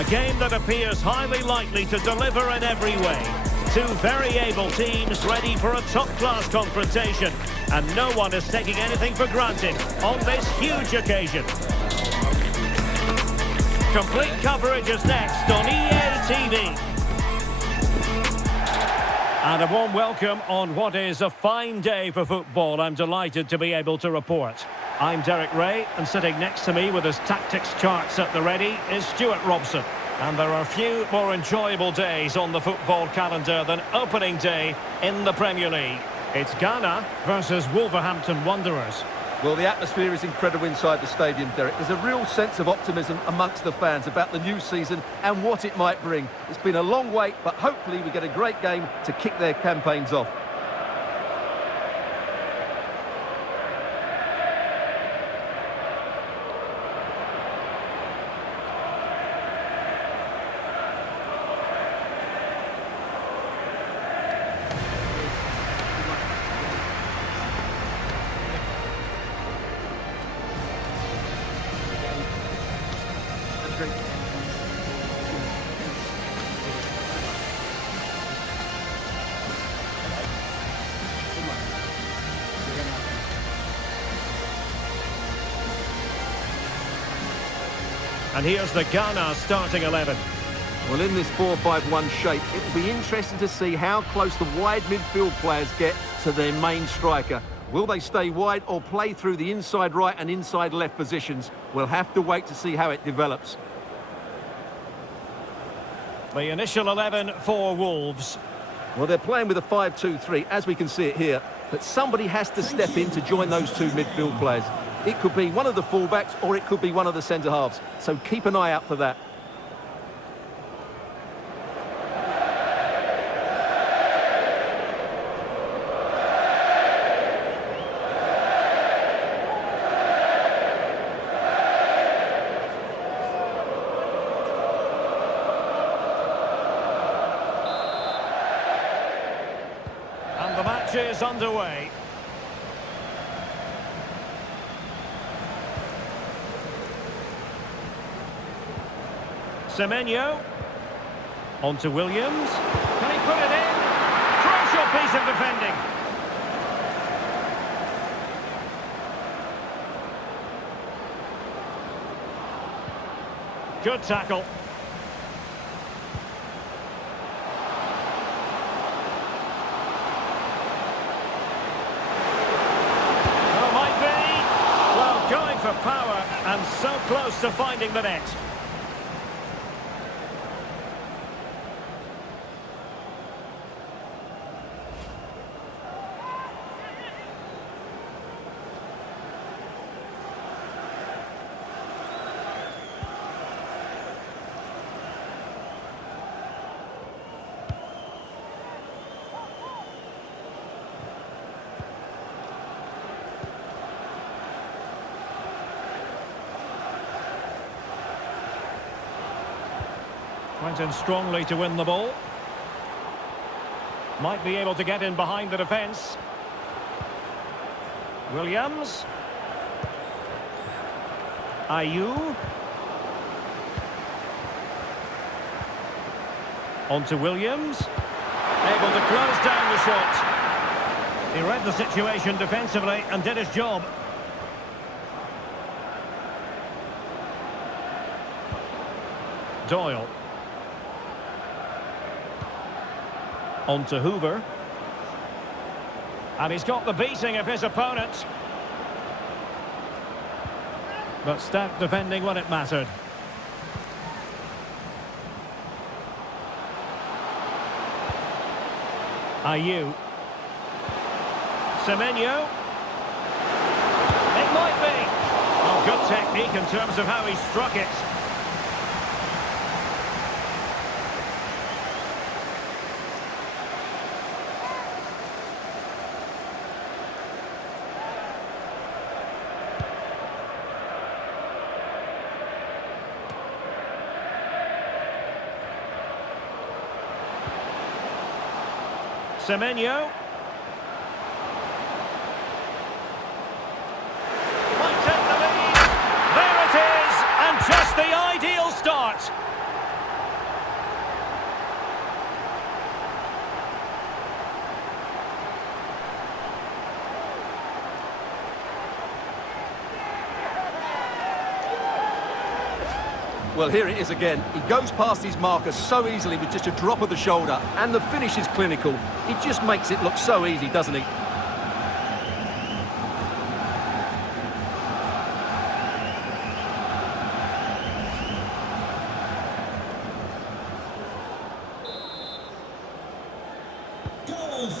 A game that appears highly likely to deliver in every way. Two very able teams ready for a top-class confrontation. And no one is taking anything for granted on this huge occasion. Complete coverage is next on EA TV. And a warm welcome on what is a fine day for football. I'm delighted to be able to report. I'm Derek Ray, and sitting next to me with his tactics charts at the ready is Stuart Robson. And there are few more enjoyable days on the football calendar than opening day in the Premier League. It's Ghana versus Wolverhampton Wanderers. Well, the atmosphere is incredible inside the stadium, Derek. There's a real sense of optimism amongst the fans about the new season and what it might bring. It's been a long wait, but hopefully we get a great game to kick their campaigns off. And here's the Ghana starting 11. Well, in this 4-5-1 shape, it will be interesting to see how close the wide midfield players get to their main striker. Will they stay wide or play through the inside right and inside left positions? We'll have to wait to see how it develops. The initial 11 for Wolves. Well, they're playing with a 5-2-3, as we can see it here. But somebody has to step in to join those two midfield players. It could be one of the fullbacks or it could be one of the centre-halves. So keep an eye out for that. And the match is underway. Semenyo, on to Williams, can he put it in? Crucial piece of defending. Good tackle. Oh, might be. Well, going for power and so close to finding the net. Went in strongly to win the ball. Might be able to get in behind the defence. Williams. Ayew. On to Williams. Able to close down the shot. He read the situation defensively and did his job. Doyle. On to Hoover. And he's got the beating of his opponent. But stout defending when it mattered. Ayew. Semenyo. It might be. Oh, good technique in terms of how he struck it. Semenyo. Might take the lead. There it is, and just the ideal start. Well, here it is again. He goes past his marker so easily with just a drop of the shoulder, and the finish is clinical. He just makes it look so easy, doesn't he?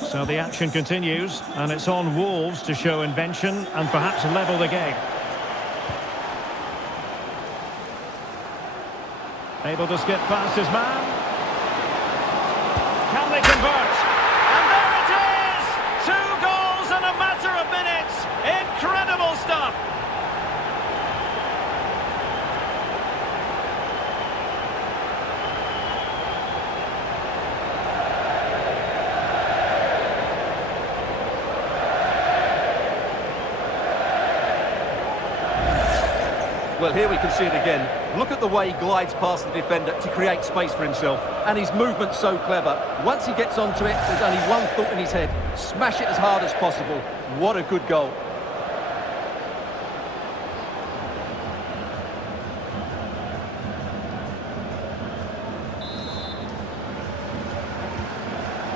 So the action continues, and it's on Wolves to show invention and perhaps level the game. Able to skip past his man. Can they convert? And there it is! 2 goals in a matter of minutes! Incredible stuff! Well, here we can see it again. Look at the way he glides past the defender to create space for himself. And his movement's so clever. Once he gets onto it, there's only one thought in his head. Smash it as hard as possible. What a good goal.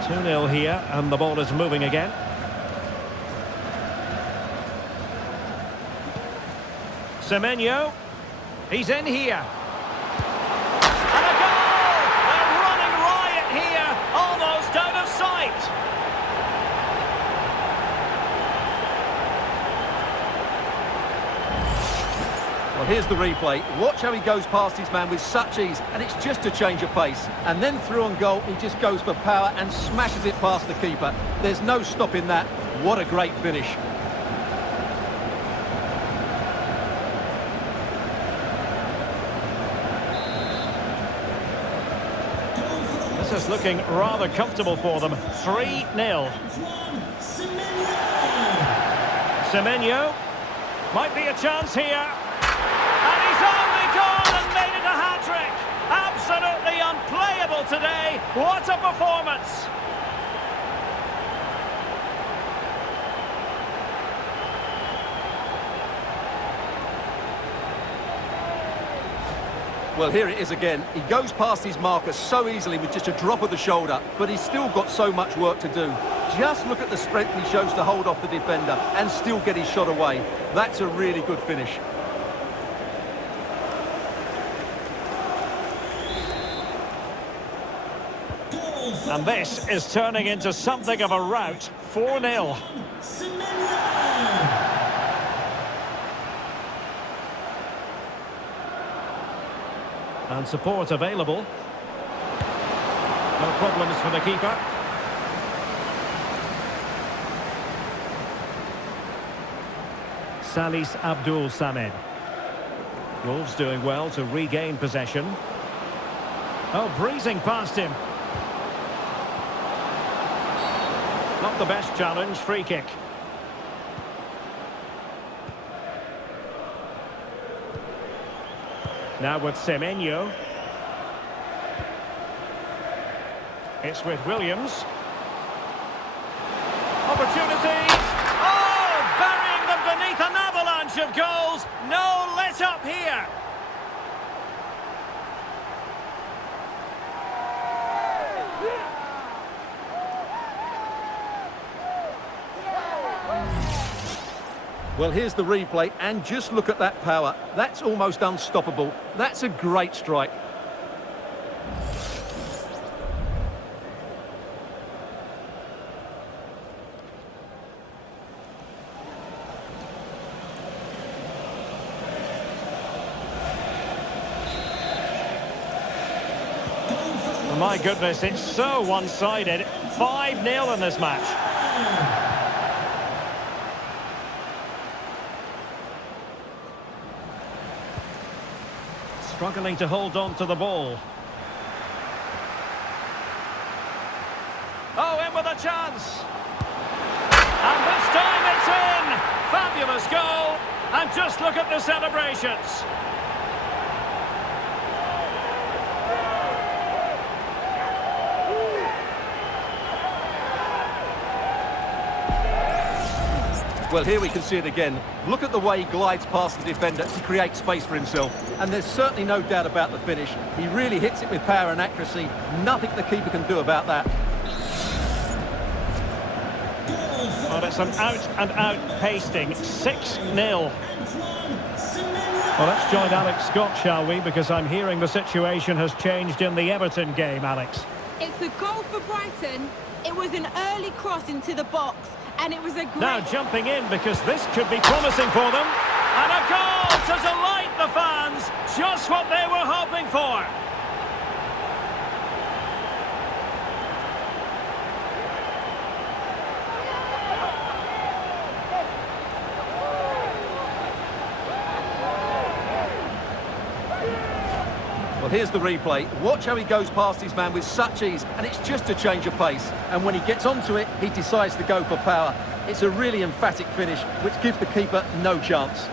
Two 2-0 here, and the ball is moving again. Semenyo, he's in here. And a goal! They're running riot here, almost out of sight. Well, here's the replay. Watch how he goes past his man with such ease, and it's just a change of pace. And then through on goal, he just goes for power and smashes it past the keeper. There's no stopping that. What a great finish. This is looking rather comfortable for them. 3-0. Semenyo. Might be a chance here. And he's only gone and made it a hat-trick. Absolutely unplayable today. What a performance. Well, here it is again. He goes past his marker so easily with just a drop of the shoulder, but he's still got so much work to do. Just look at the strength he shows to hold off the defender and still get his shot away. That's a really good finish. And this is turning into something of a rout. 4-0. And support available. No problems for the keeper. Salis Abdul Samed. Wolves doing well to regain possession. Oh, breezing past him. Not the best challenge, free kick. Now with Semenyo. It's with Williams. Opportunity. Oh, burying them beneath an avalanche of goals. No let up here. Well, here's the replay, and just look at that power. That's almost unstoppable. That's a great strike. My goodness, it's so one-sided. 5-0 in this match. Struggling to hold on to the ball. Oh, in with a chance. And this time it's in. Fabulous goal. And just look at the celebrations. Well, here we can see it again. Look at the way he glides past the defender to create space for himself. And there's certainly no doubt about the finish. He really hits it with power and accuracy. Nothing the keeper can do about that. Well, it's an out-and-out pasting. 6-0. Well, let's join Alex Scott, shall we? Because I'm hearing the situation has changed in the Everton game, Alex. It's a goal for Brighton. It was an early cross into the box, and it was a great... Now jumping in, because this could be promising for them. And a goal to delight the fans. Just what they were hoping for. Well, here's the replay. Watch how he goes past his man with such ease, and it's just a change of pace. And when he gets onto it, he decides to go for power. It's a really emphatic finish, which gives the keeper no chance.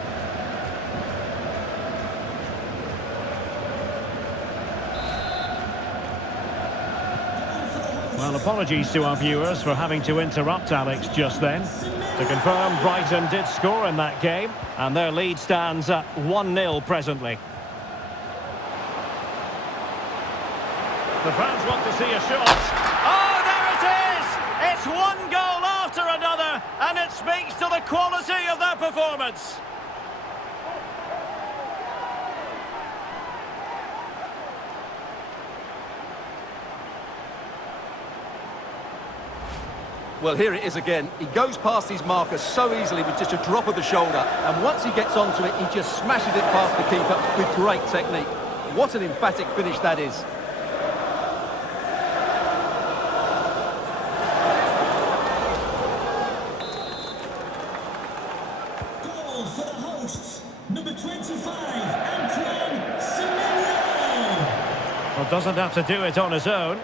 Well, apologies to our viewers for having to interrupt Alex just then. To confirm, Brighton did score in that game, and their lead stands at 1-0 presently. The fans want to see a shot. Oh, there it is! It's one goal after another, and it speaks to the quality of their performance. Well, here it is again. He goes past his marker so easily with just a drop of the shoulder, and once he gets onto it, he just smashes it past the keeper with great technique. What an emphatic finish that is. For the hosts, number 25, Antoine Semenyo. Well, doesn't have to do it on his own.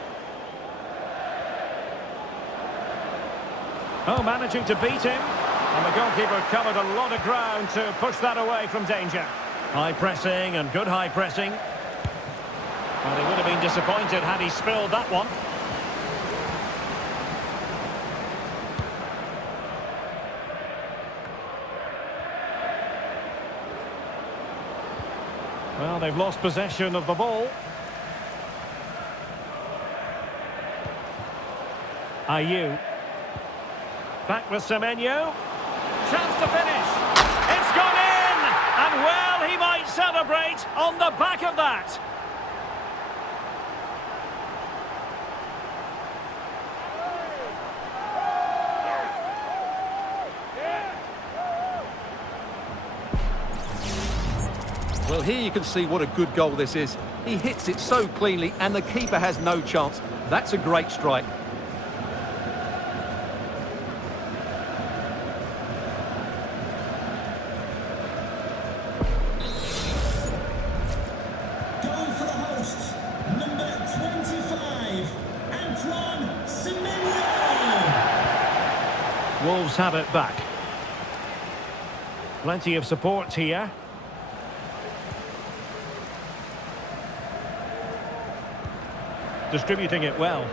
Oh, managing to beat him. And the goalkeeper covered a lot of ground to push that away from danger. High pressing and good high pressing. Well, he would have been disappointed had he spilled that one. Well, they've lost possession of the ball. Ayew. Back with Semenyo. Chance to finish. It's gone in! And well, he might celebrate on the back of that. Well, here you can see what a good goal this is. He hits it so cleanly, and the keeper has no chance. That's a great strike. Goal for the hosts, number 25, Antoine Semenyo. Wolves have it back. Plenty of support here. Distributing it well.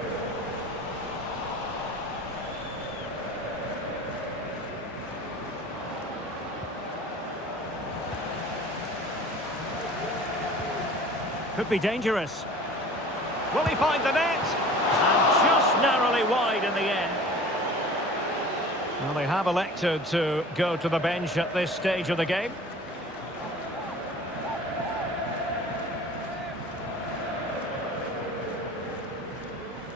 Could be dangerous. Will he find the net? And just narrowly wide in the end. Well, they have elected to go to the bench at this stage of the game.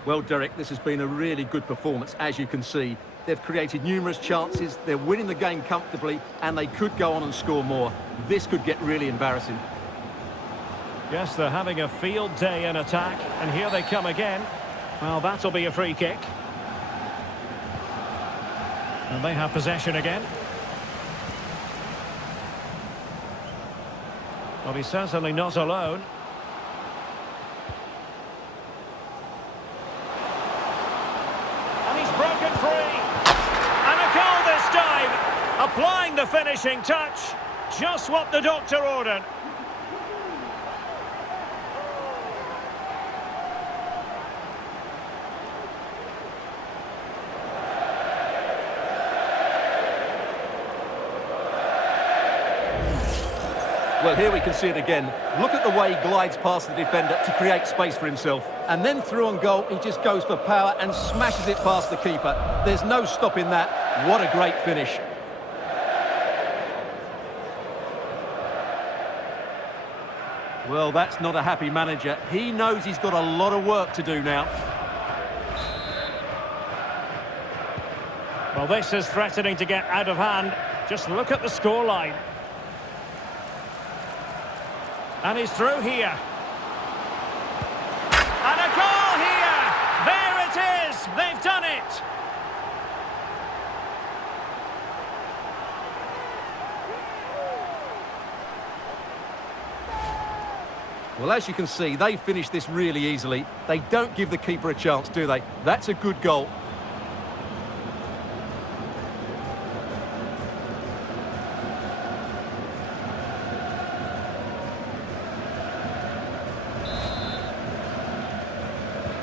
Well, Derek, this has been a really good performance, as you can see. They've created numerous chances, they're winning the game comfortably, and they could go on and score more. This could get really embarrassing. Yes, they're having a field day in attack, and here they come again. Well, that'll be a free kick. And they have possession again. Well, he's certainly not alone. And he's broken free. And a goal this time. Applying the finishing touch. Just what the doctor ordered. Well, here we can see it again. Look at the way he glides past the defender to create space for himself. And then through on goal, he just goes for power and smashes it past the keeper. There's no stopping that. What a great finish. Well, that's not a happy manager. He knows he's got a lot of work to do now. Well, this is threatening to get out of hand. Just look at the scoreline. And he's through here. And a goal here! There it is! They've done it! Well, as you can see, they finish this really easily. They don't give the keeper a chance, do they? That's a good goal.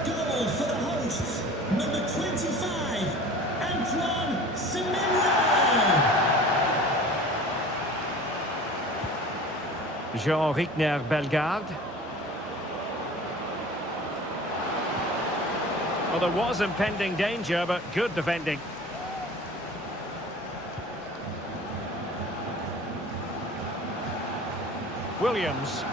Goal for the hosts, number 25, Antoine Semenyo. Jean-Rickner Bellegarde. Well, there was impending danger, but good defending. Williams.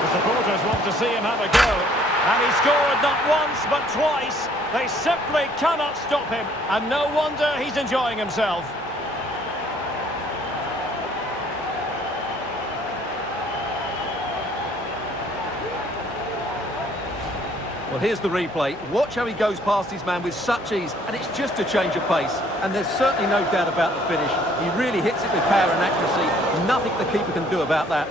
The supporters want to see him have a go. And he scored not once, but twice. They simply cannot stop him. And no wonder he's enjoying himself. Well, here's the replay. Watch how he goes past his man with such ease, and it's just a change of pace. And there's certainly no doubt about the finish. He really hits it with power and accuracy. Nothing the keeper can do about that.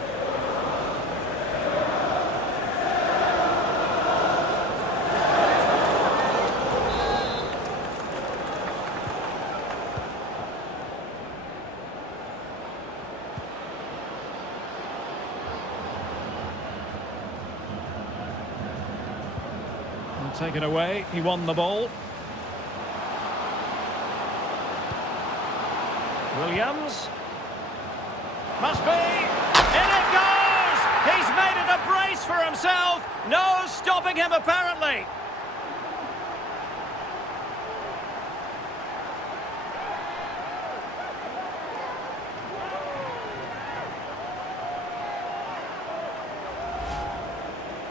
Taken away, he won the ball. Williams. Must be! In it goes! He's made it a brace for himself! No stopping him, apparently!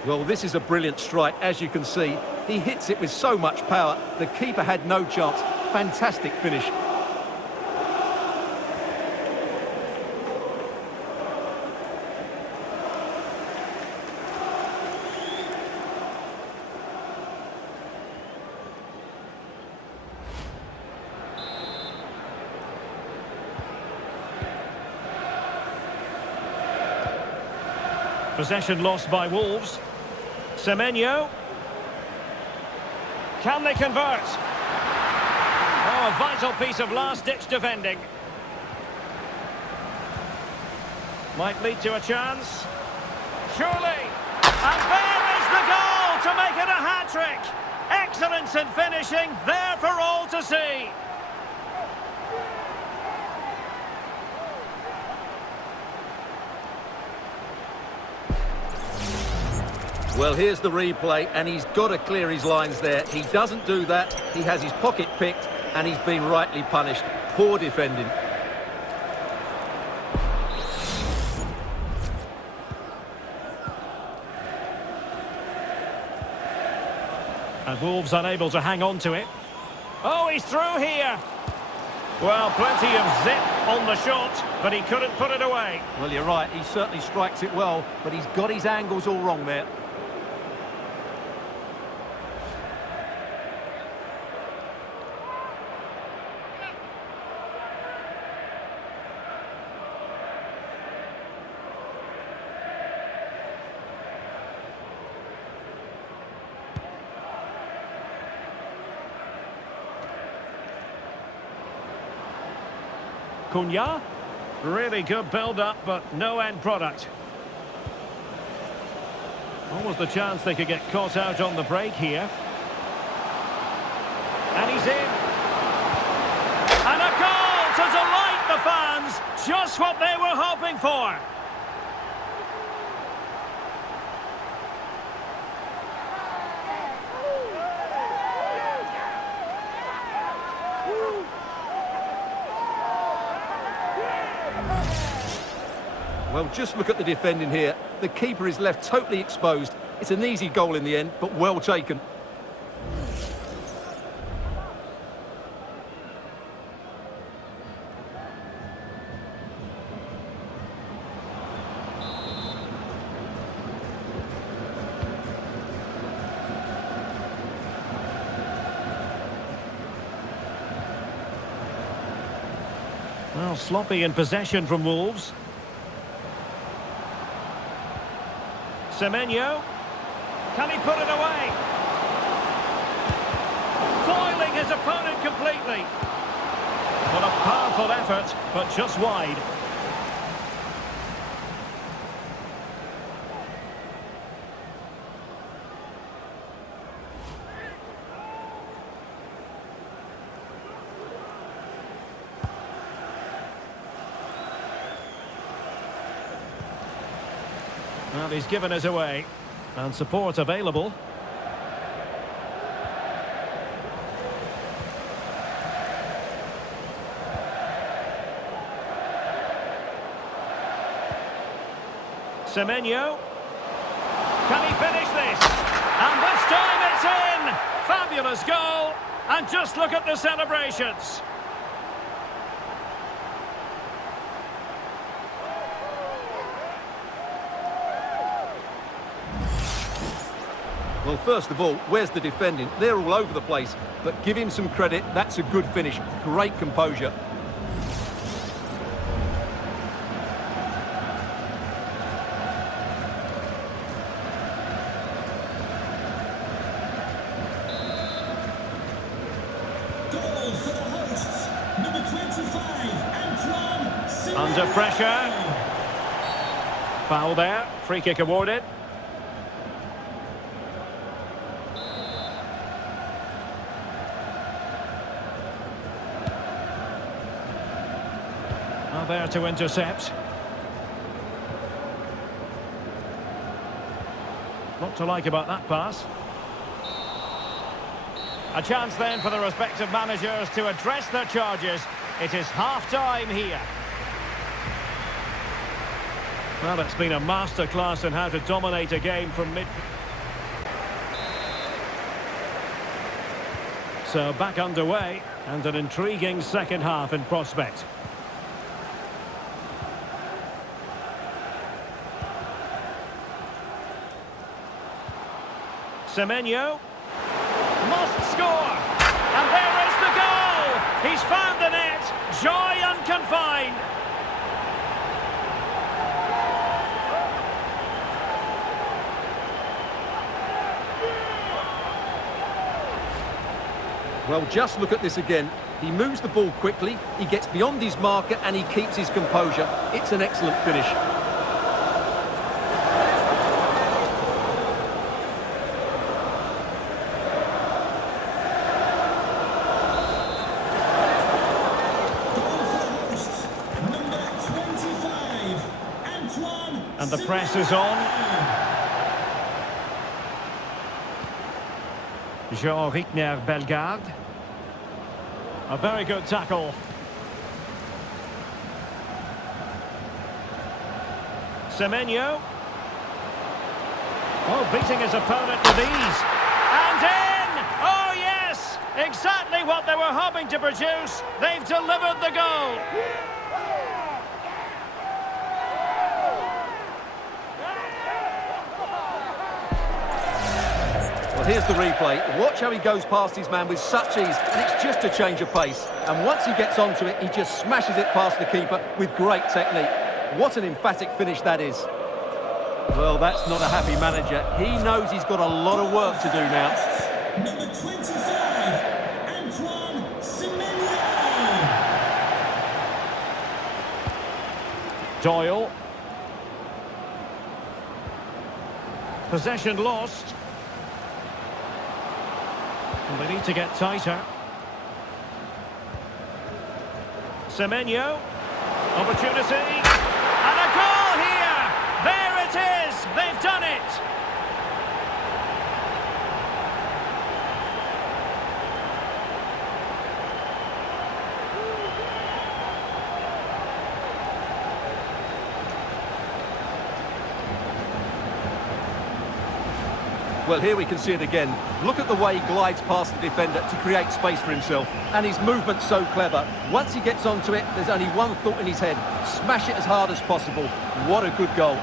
Well, this is a brilliant strike, as you can see. He hits it with so much power. The keeper had no chance. Fantastic finish. Possession lost by Wolves. Semenyo. Can they convert? Oh, a vital piece of last-ditch defending. Might lead to a chance. Surely. And there is the goal to make it a hat-trick. Excellence in finishing, there for all to see. Well, here's the replay, and he's got to clear his lines there. He doesn't do that. He has his pocket picked, and he's been rightly punished. Poor defending. And Wolves unable to hang on to it. Oh, he's through here. Well, plenty of zip on the shot, but he couldn't put it away. Well, you're right. He certainly strikes it well, but he's got his angles all wrong there. Cunha. Really good build-up, but no end product. Almost the chance they could get caught out on the break here. And he's in. And a goal to delight the fans. just what they were hoping for. Well, just look at the defending here. The keeper is left totally exposed. It's an easy goal in the end, but well taken. Well, sloppy in possession from Wolves. Semenyo. Can he put it away? Foiling his opponent completely. What a powerful effort, but just wide. Well, he's given us away. And support available. Semenyo. Can he finish this? And this time it's in! Fabulous goal! And just look at the celebrations. Well, first of all, where's the defending? They're all over the place, but give him some credit. That's a good finish. Great composure. Goal for the hosts, number 25, Antoine Semenyo. Under pressure. Foul there. Free kick awarded. There to intercept. Not to like about that pass. A chance then for the respective managers to address their charges. It is half-time here. Well, it's been a masterclass in how to dominate a game from mid... So back underway, and an intriguing second half in prospect. Semenyo must score, and there is the goal. He's found the net. Joy unconfined. Well, just look at this again. He moves the ball quickly, he gets beyond his marker, and he keeps his composure. It's an excellent finish. And the press is on. Jean-Rickner Bellegarde. A very good tackle. Semenyo. Oh, beating his opponent with ease. And in! Oh, yes! Exactly what they were hoping to produce. They've delivered the goal. Well, here's the replay. Watch how he goes past his man with such ease, and it's just a change of pace. And once he gets onto it, he just smashes it past the keeper with great technique. What an emphatic finish that is. Well, that's not a happy manager. He knows he's got a lot of work to do now. Number 25, Antoine Semenyo. Doyle. Possession lost. And they need to get tighter. Semenyo. Opportunity. And a goal here! There it is! They've done it! Well, here we can see it again. Look at the way he glides past the defender to create space for himself. And his movement's so clever. Once he gets onto it, there's only one thought in his head. Smash it as hard as possible. What a good goal.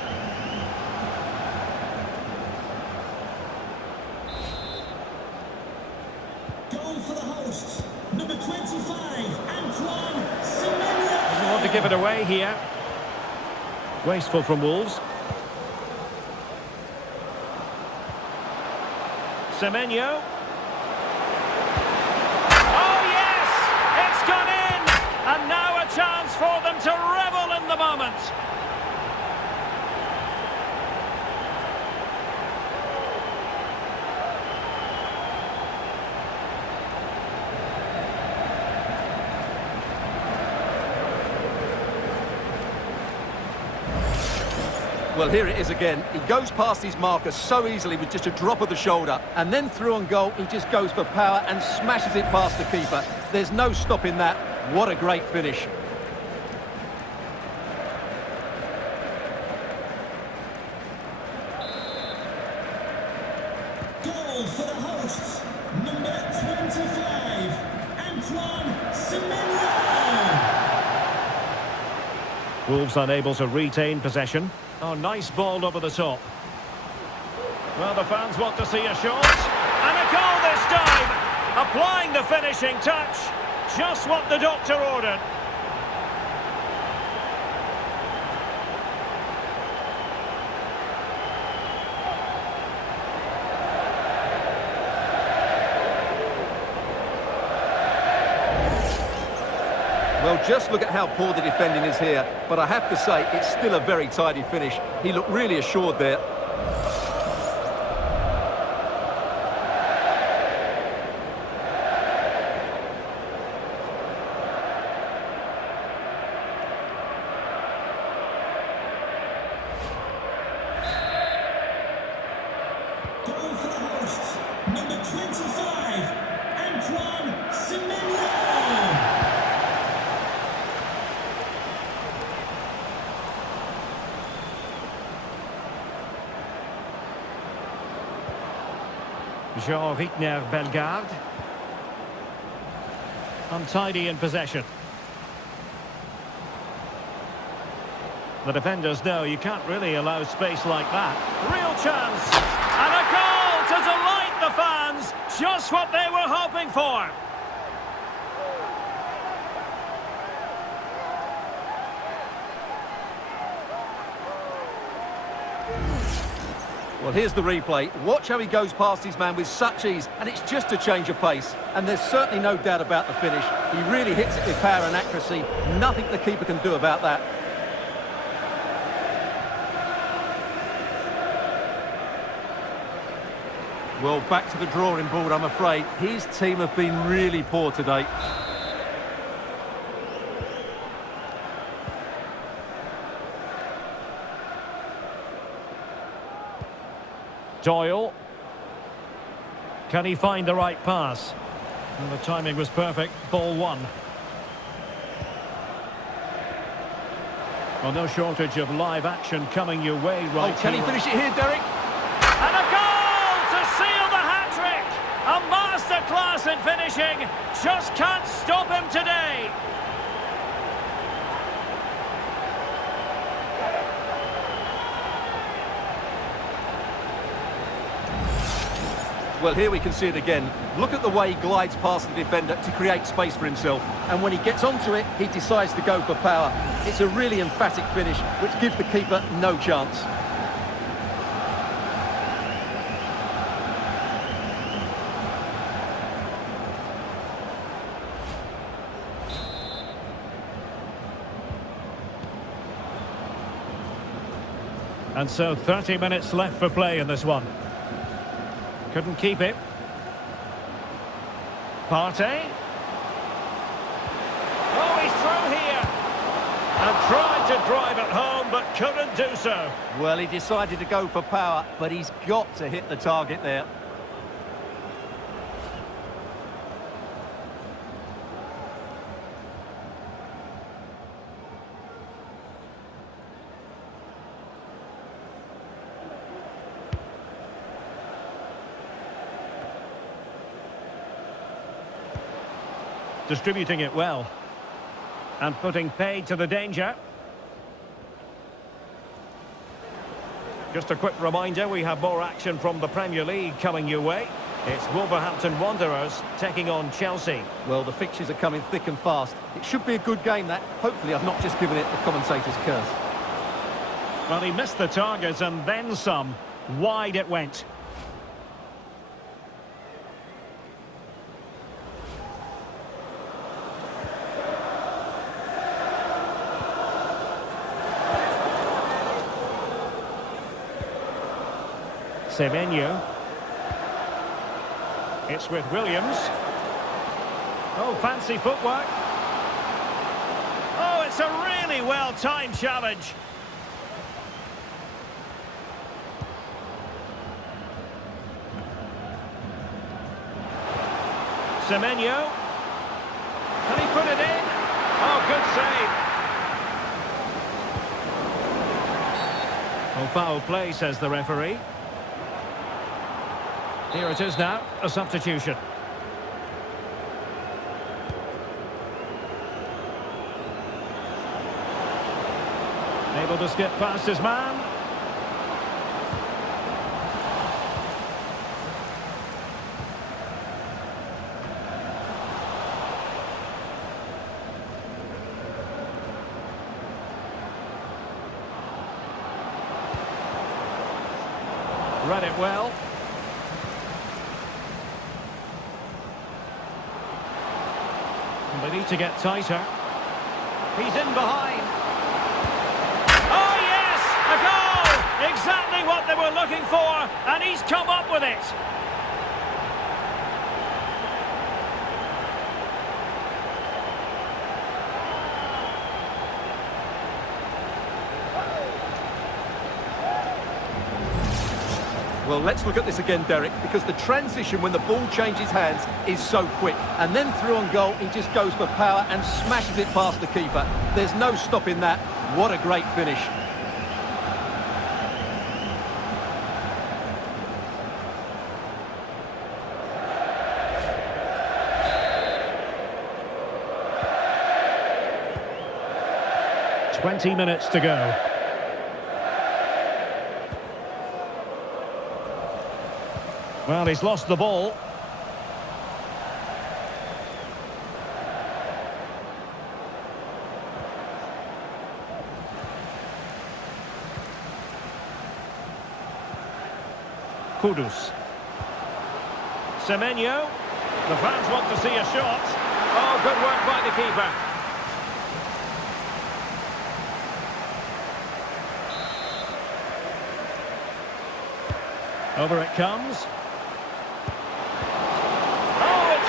Goal for the hosts. Number 25, Antoine Semenyo. Doesn't want to give it away here. Wasteful from Wolves. Semenyo. Oh, yes! It's gone in! And now a chance for them to revel in the moment. Well, here it is again. He goes past his marker so easily with just a drop of the shoulder. And then through on goal, he just goes for power and smashes it past the keeper. There's no stopping that. What a great finish. Goal for the hosts. Number 25, Antoine Semenyo. Wolves unable to retain possession. Oh, nice ball over the top. Well, the fans want to see a shot. And a goal this time! Applying the finishing touch. Just what the doctor ordered. Well, just look at how poor the defending is here. But I have to say, it's still a very tidy finish. He looked really assured there. Goal for the hosts. Number 25, Antoine Semenyo. Jean-Rickner Bellegarde. Untidy in possession. The defenders know you can't really allow space like that. Real chance! And a goal to delight the fans! Just what they were hoping for! Well, here's the replay. Watch how he goes past his man with such ease, and it's just a change of pace. And there's certainly no doubt about the finish. He really hits it with power and accuracy. Nothing the keeper can do about that. Well, back to the drawing board, I'm afraid. His team have been really poor today. Doyle. Can he find the right pass? And the timing was perfect. Ball one. Well, no shortage of live action coming your way right Oh, can he here. finish it here, Derek? And a goal to seal the hat-trick! A masterclass in finishing. Just can't stop him today. Well, here we can see it again. Look at the way he glides past the defender to create space for himself. And when he gets onto it, he decides to go for power. It's a really emphatic finish, which gives the keeper no chance. And so 30 minutes left for play in this one. Couldn't keep it. Partey. Oh, he's through here. And tried to drive it home, but couldn't do so. Well, he decided to go for power, but he's got to hit the target there. Distributing it well. And putting paid to the danger. Just a quick reminder, we have more action from the Premier League coming your way. It's Wolverhampton Wanderers taking on Chelsea. Well, the fixtures are coming thick and fast. It should be a good game, that. Hopefully I've not just given it the commentator's curse. Well, he missed the target and then some. Wide it went. Semenyo. It's with Williams. Oh, fancy footwork. Oh, it's a really well-timed challenge. Semenyo. Can he put it in? Oh, good save. Oh, foul play, says the referee. Here it is now, a substitution. Able to skip past his man. Read it well. They need to get tighter. He's in behind. Oh, yes! A goal! Exactly what they were looking for, and he's come up with it. Well, let's look at this again, Derek, because the transition when the ball changes hands is so quick. And then through on goal, he just goes for power and smashes it past the keeper. There's no stopping that. What a great finish. "20 minutes to go. Well, he's lost the ball. Kudus. Semenyo. The fans want to see a shot. Oh, good work by the keeper. Over it comes.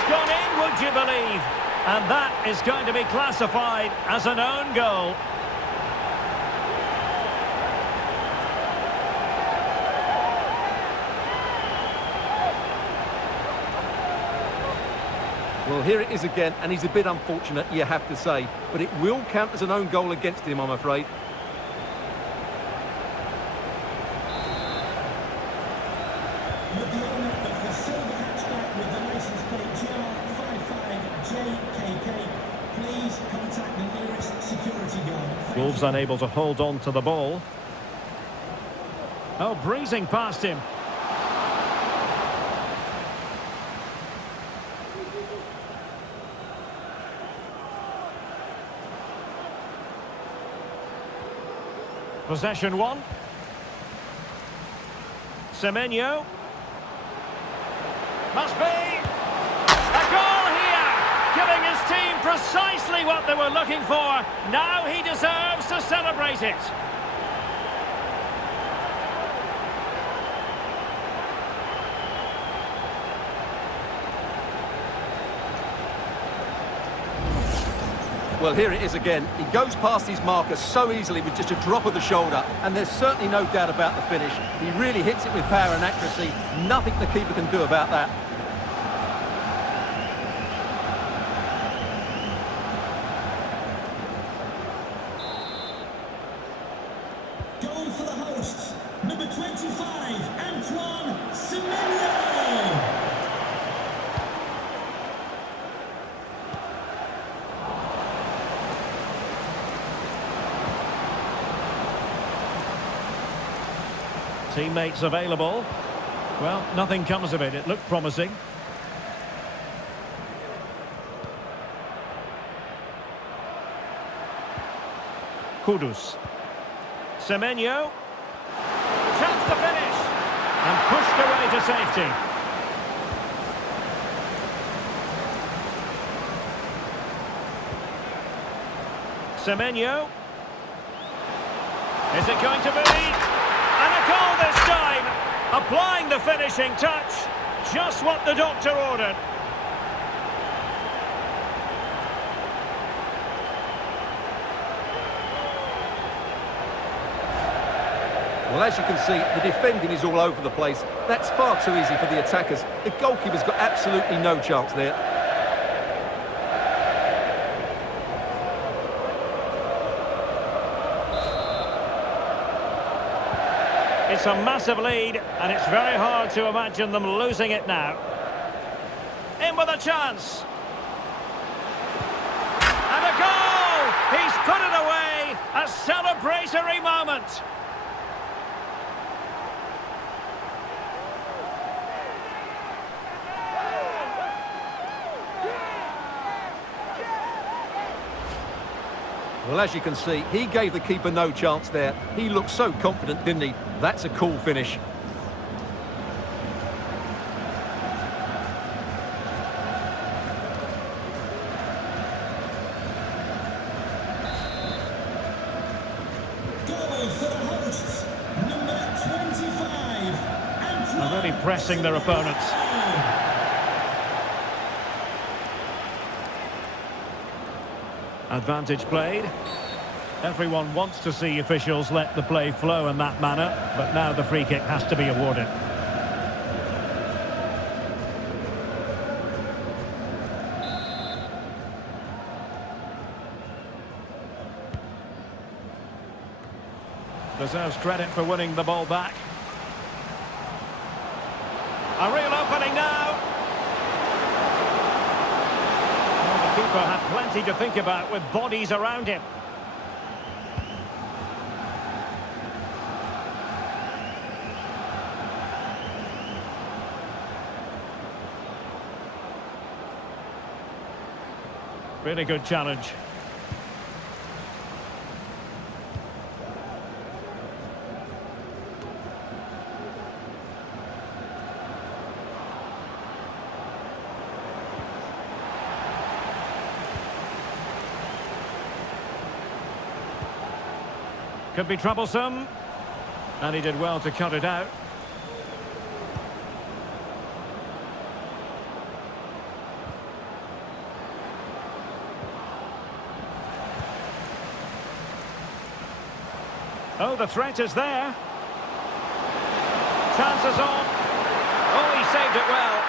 Gone in, would you believe? And that is going to be classified as an own goal. Well, here it is again, and he's a bit unfortunate, you have to say. But it will count as an own goal against him, I'm afraid. With the owner of the silver hatchback with the license plate GR55JKK, please contact the nearest security guard. Thank Wolves you. unable to hold on to the ball. Oh, breezing past him. Possession one. Semenyo. Must be a goal here, giving his team precisely what they were looking for. Now he deserves to celebrate it. Well, here it is again. He goes past his marker so easily with just a drop of the shoulder, and there's certainly no doubt about the finish. He really hits it with power and accuracy. Nothing the keeper can do about that. Goal for the hosts, number 25, Antoine Semenyo. Teammates available. Well, nothing comes of it. It looked promising. Kudus. Semenyo. Chance to finish. And pushed away to safety. Semenyo. Is it going to be? And a goal this time! Applying the finishing touch. Just what the doctor ordered. Well, as you can see, the defending is all over the place. That's far too easy for the attackers. The goalkeeper's got absolutely no chance there. It's a massive lead, and it's very hard to imagine them losing it now. In with a chance. And a goal! He's put it away! A celebratory moment! Well, as you can see, he gave the keeper no chance there. He looked so confident, didn't he? That's a cool finish. Goal for the hosts, number 25, Antoine They're really pressing their opponents. Advantage played. Everyone wants to see officials let the play flow in that manner, but now the free kick has to be awarded. Deserves credit for winning the ball back. A real opening now. The keeper had plenty to think about with bodies around him. Really good challenge. Could be troublesome. And he did well to cut it out. Oh, the threat is there. Chances on. Oh, he saved it well.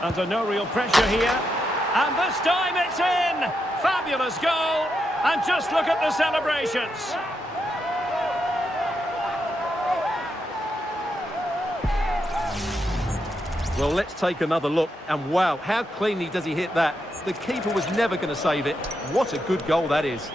Under no real pressure here. And this time it's in! Fabulous goal! And just look at the celebrations! Well, let's take another look. And wow, how cleanly does he hit that? The keeper was never going to save it. What a good goal that is.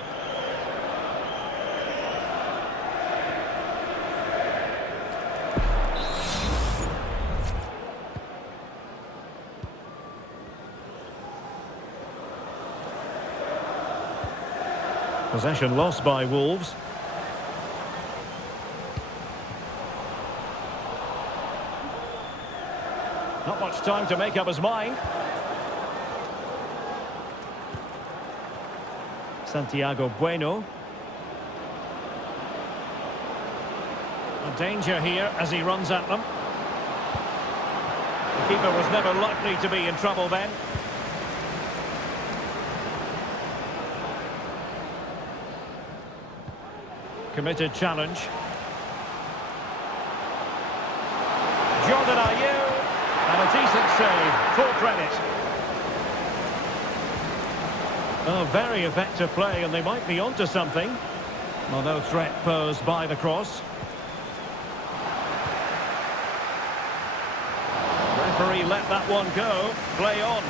Possession lost by Wolves. Not much time to make up his mind. Santiago Bueno. A danger here as he runs at them. The keeper was never likely to be in trouble then. Committed challenge. Jordan Ayew. And a decent save. Full credit. Oh, very effective play, and they might be onto something. Well, no threat posed by the cross. Referee let that one go. Play on.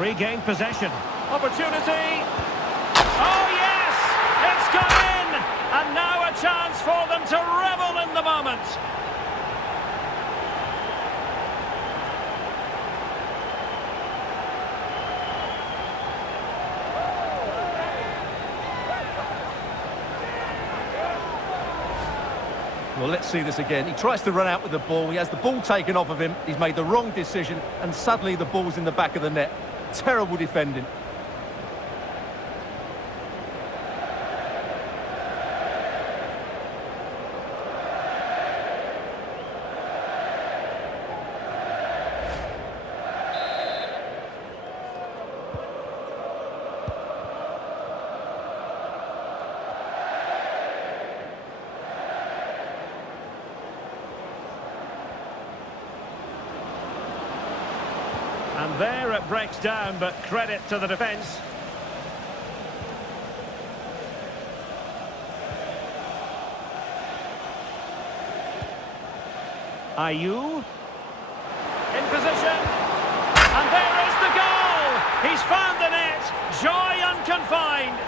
Regained possession. Opportunity. Oh, yes! It's gone in! And now a chance for them to revel in the moment. Well, let's see this again. He tries to run out with the ball. He has the ball taken off of him. He's made the wrong decision, and suddenly the ball's in the back of the net. Terrible defending. And there it breaks down, but credit to the defence. Ayew. In position. And there is the goal! He's found the net. Joy unconfined.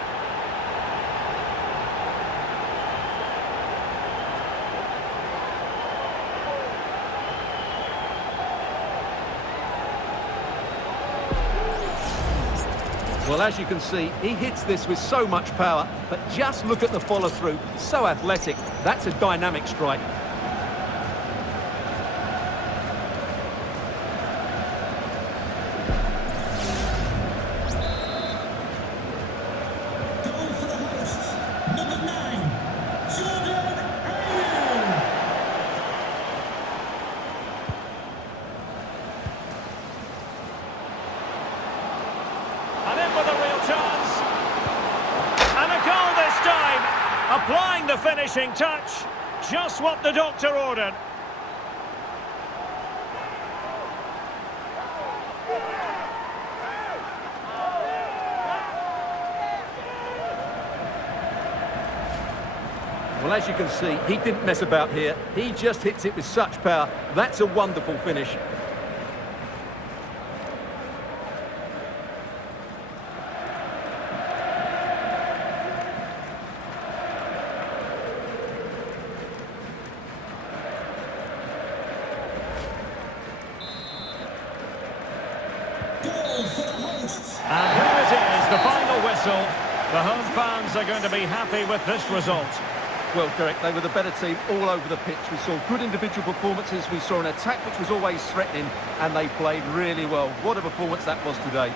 Well, as you can see, he hits this with so much power, but just look at the follow-through. So athletic. That's a dynamic strike. Goal for the hosts. Number 9, Jordan Ayew. And in with a real chance. And a goal this time. Applying the finishing touch. Just what the doctor ordered. Well, as you can see, he didn't mess about here. He just hits it with such power. That's a wonderful finish. Goal for the hosts. And here it is, the final whistle. The home fans are going to be happy with this result. Well, Derek, they were the better team all over the pitch. We saw good individual performances. We saw an attack which was always threatening, and they played really well. What a performance that was today.